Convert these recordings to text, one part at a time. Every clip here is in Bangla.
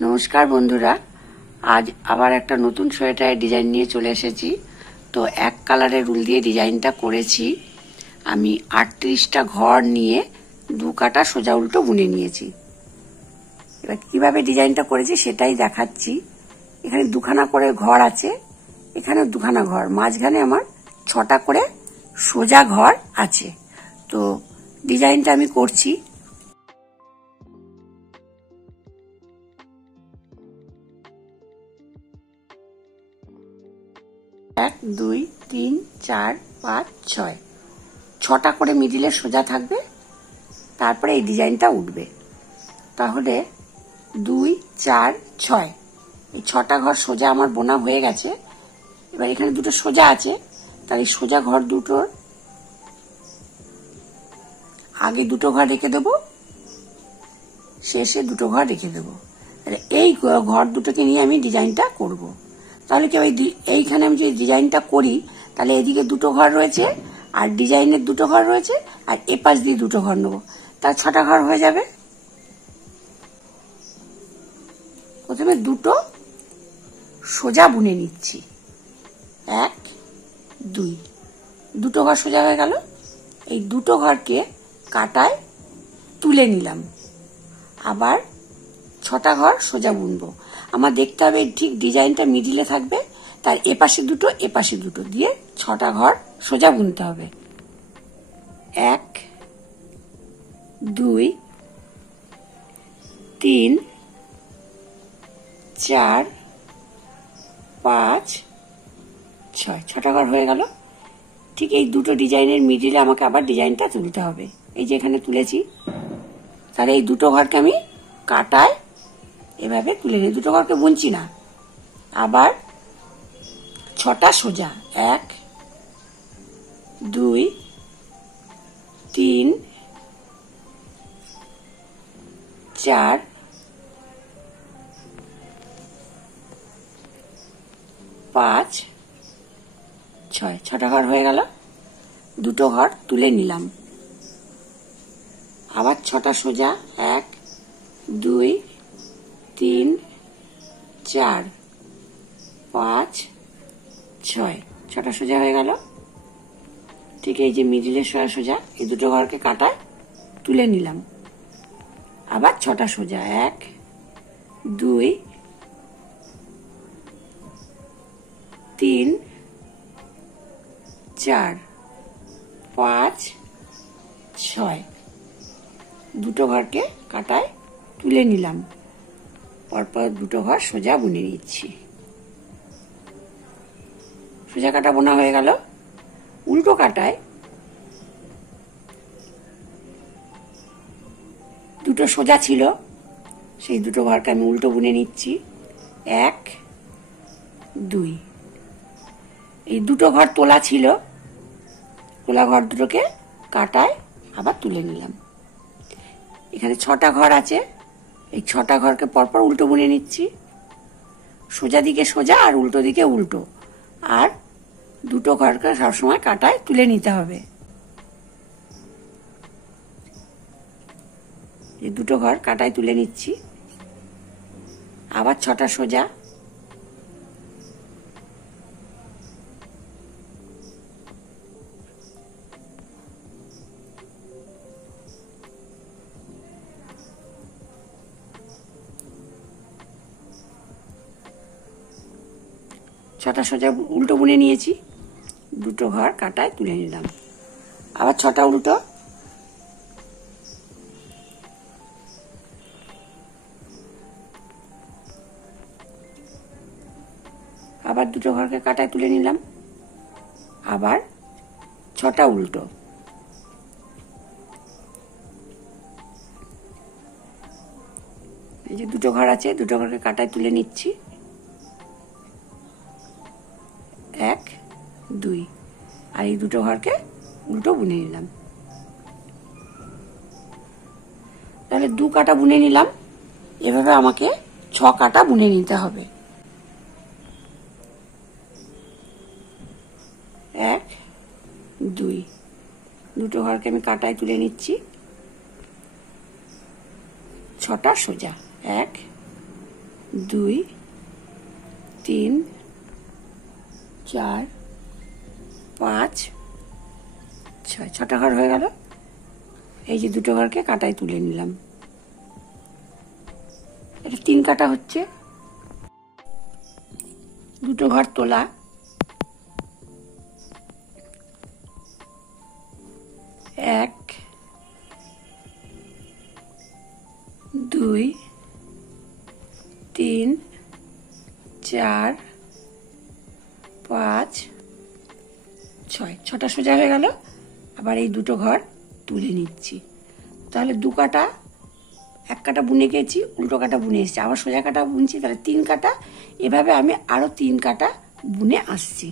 নমস্কার বন্ধুরা, আজ আবার একটা নতুন সোয়েটারের ডিজাইন নিয়ে চলে এসেছি। তো এক কালারের উল দিয়ে ডিজাইনটা করেছি। আমি 38টা ঘর নিয়ে 2 কাটা সোজা উল্টো বুনে নিয়েছি। এবার কিভাবে ডিজাইনটা করেছি সেটাই দেখাচ্ছি। এখানে 2খানা করে ঘর আছে, এখানে 2খানা ঘর, মাঝখানে আমার 6টা করে সোজা ঘর আছে। তো ডিজাইনটা আমি করছি। 1 2 3 4 5 6 6টা করে মিডিলে সোজা থাকবে, তারপরে এই ডিজাইনটা উঠবে। তাহলে 2 4 6 এই 6টা ঘর সোজা আমার বোনা হয়ে গেছে। এবার এখানে দুটো সোজা আছে, তাই এই সোজা ঘর দুটোর আগে দুটো ঘর রেখে দেবো, শেষে দুটো ঘর রেখে দেবো। এই ঘর দুটোকে নিয়ে আমি ডিজাইনটা করব। তাহলে কি এইখানে আমি যদি ডিজাইনটা করি, তাহলে এদিকে দুটো ঘর রয়েছে আর ডিজাইনের দুটো ঘর রয়েছে, আর এপাশ দিয়ে দুটো ঘর নেবো, তার 6টা ঘর হয়ে যাবে। প্রথমে দুটো সোজা বুনে নিচ্ছি, 1 2 দুটো ঘর সোজা হয়ে গেল। এই দুটো ঘরকে কাটায় তুলে নিলাম, আবার 6টা ঘর সোজা বুনবো। আমার দেখতে হবে ঠিক ডিজাইনটা মিডিলে থাকবে, তার এপাশে দুটো এপাশে দুটো দিয়ে 6টা ঘর সোজা বুনতে হবে। 1 2 3 4 5 6 6টা ঘর হয়ে গেল। ঠিক এই দুটো ডিজাইনের মিডিলে আমাকে আবার ডিজাইনটা তুলতে হবে। এই যে এখানে তুলেছি, তাহলে এই দুটো ঘরকে আমি কাটায় এভাবে তুলে নিই। দুটো ঘরকে বুনছি না, আবার 6টা সোজা, 1 2 3 4 5 6 6টা ঘর হয়ে গেল। দুটো ঘর তুলে নিলাম, আবার 6টা সোজা, 1 2 3 4 5 6 6টা সোজা হয়ে গেল। ঠিক এই যে মিডিলের সোজা সোজা এই দুটো ঘরকে কাটায় তুলে নিলাম, আবার 6টা সোজা, 1 2 3 4 5 6 দুটো ঘরকে কাটায় তুলে নিলাম, পরপর দুটো ঘর সোজা বুনে নিচ্ছি। সোজা কাটা বোনা হয়ে গেল। উল্টো কাটায় দুটো সোজা ছিল, সেই দুটো ঘরকে আমি উল্টো বুনে নিচ্ছি। 1 2 এই দুটো ঘর তোলা ছিল, তোলা ঘর দুটোকে কাটায় আবার তুলে নিলাম। এখানে 6টা ঘর আছে, এই 6টা ঘরকে পরপর উল্টো বুনে নিচ্ছি। সোজা দিকে সোজা আর উল্টো দিকে উল্টো, আর দুটো ঘরকে সবসময় কাটায় তুলে নিতে হবে। এই দুটো ঘর কাটায় তুলে নিচ্ছি, আবার 6টা সোজা, ছটা সোজা উল্টো বুনে নিয়েছি, দুটো ঘর কাটায় তুলে নিলাম, আবার 6টা উল্টো, আবার দুটো ঘরকে কাটায় তুলে নিলাম, আবার 6টা উল্টো, এই যে দুটো ঘর আছে দুটো ঘরকে কাটায় তুলে নিচ্ছি। 1 2 আর এই দুটো ঘরকে উল্টো বুনে নিলাম। তাহলে 2 কাটা বুনে নিলাম। এভাবে আমাকে 6 কাটা বুনে নিতে হবে। 1 2 দুটো ঘরকে আমি কাটায় তুলে নিচ্ছি, 6টা সোজা, 1 2 3 4 5 6 6টা ঘর হয়ে গেল। এই যে দুটো ঘরকে কাটায় তুলে নিলাম। এটা 3 কাটা হচ্ছে। দুটো ঘর তোলা, 1 2 3 4 5 6 6টা সোজা হয়ে গেল। আবার এই দুটো ঘর তুলে নিচ্ছি। তাহলে 2 কাটা, 1 কাটা বুনে গেছি, উল্টো কাটা বুনে এসেছি, আবার সোজা কাটা বুনছি, তাহলে 3 কাটা। এভাবে আমি আরো 3 কাটা বুনে আসছি।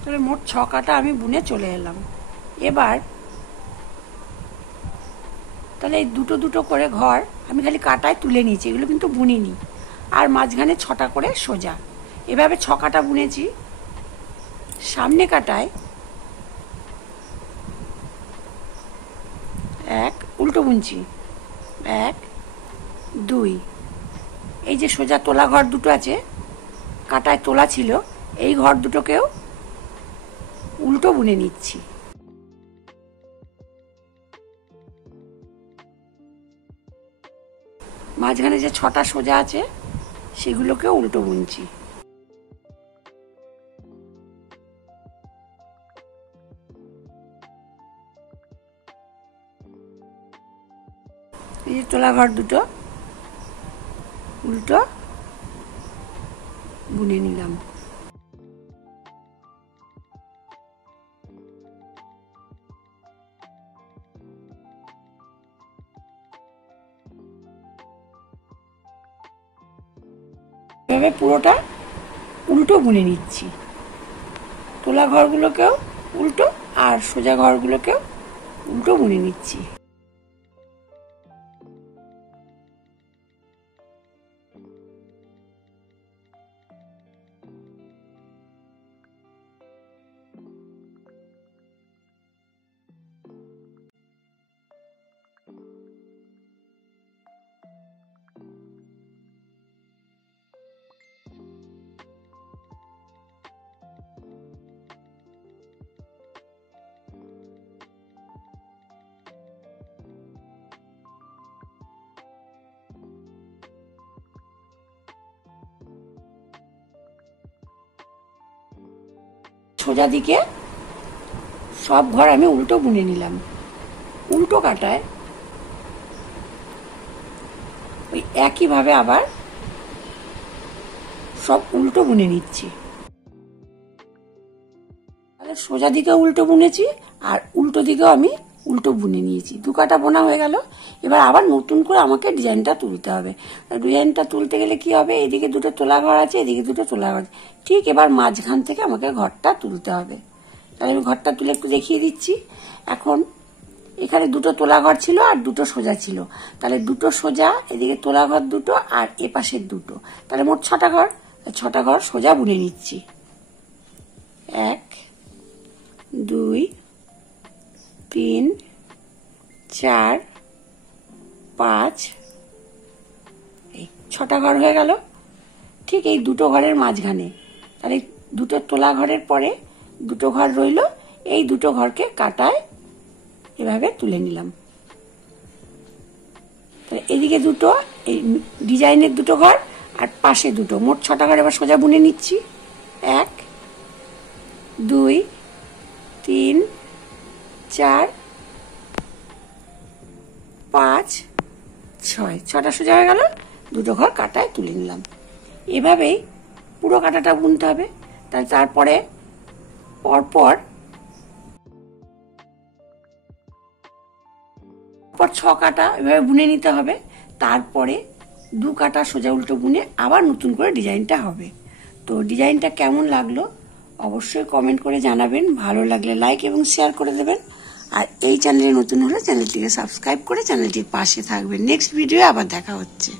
তাহলে মোট 6 কাটা আমি বুনে চলে এলাম। এবার তাহলে এই দুটো দুটো করে ঘর আমি খালি কাটায় তুলে নিয়েছি, এগুলো কিন্তু বুনিনি। আর মাঝখানে 6টা করে সোজা, এভাবে 6 কাটা বুনেছি। সামনে কাটায় 1 উল্টো বুনছি, 1 2 এই যে সোজা তোলা ঘর দুটো আছে, কাটায় তোলা ছিল, এই ঘর দুটোকেও উল্টো বুনে নিচ্ছি। মাঝখানে যে 6টা সোজা আছে সেগুলোকেও উল্টো বুনছি। এই যে তোলা ঘর দুটো উল্টো বুনে নিলাম। এভাবে পুরোটা উল্টো বুনে নিচ্ছি। তোলা ঘরগুলোকেও উল্টো আর সোজা ঘরগুলোকেও উল্টো বুনে নিচ্ছি। সোজা দিকে সব ঘর আমি উল্টো বুনে নিলাম। উল্টো কাটায় ওই একইভাবে আবার সব উল্টো বুনে নিচ্ছি। তাহলে সোজা দিকে উল্টো বুনেছি আর উল্টো দিকেও আমি উল্টো বুনে নিয়েছি। 2 কাটা বোনা হয়ে গেল। এবার আবার নতুন করে আমাকে ডিজাইনটা তুলতে হবে। ডিজাইনটা তুলতে গেলে কি হবে, এদিকে দুটো তোলা ঘর আছে, এদিকে দুটো তোলা ঘর আছে, ঠিক এবার মাঝখান থেকে আমাকে ঘরটা তুলতে হবে। তাহলে আমি ঘরটা তুলে একটু দেখিয়ে দিচ্ছি। এখন এখানে দুটো তোলা ঘর ছিল আর দুটো সোজা ছিল, তাহলে দুটো সোজা, এদিকে তোলা ঘর দুটো আর এপাশের দুটো, তাহলে মোট 6টা ঘর। 6টা ঘর সোজা বুনে নিচ্ছি। 1 2 3 4 5 এই 6টা ঘর হয়ে গেল। ঠিক এই দুটো ঘরের মাঝখানে, তাহলে দুটো তোলা ঘরের পরে দুটো ঘর রইল, এই দুটো ঘরকে কাটায় এভাবে তুলে নিলাম। তাহলে এদিকে দুটো, এই ডিজাইনের দুটো ঘর আর পাশে দুটো, মোট 6টা ঘর এবার সোজা বুনে নিচ্ছি। 1 2 3 4 5 6 6টা সোজা হয়ে গেল। দুটো ঘর কাটায় তুলে নিলাম। এভাবেই পুরো কাটাটা বুনতে হবে। তারপরে পরপর 6 কাটা এভাবে বুনে নিতে হবে। তারপরে 2 কাটা সোজা উল্টো বুনে আবার নতুন করে ডিজাইনটা হবে। তো ডিজাইনটা কেমন লাগলো অবশ্যই কমেন্ট করে জানাবেন। ভালো লাগলে লাইক এবং শেয়ার করে দেবেন। আর এই চ্যানেলে নতুন হলে চ্যানেলটিকে সাবস্ক্রাইব করে চ্যানেলটির পাশে থাকবেন। নেক্সট ভিডিও আবার দেখা হচ্ছে।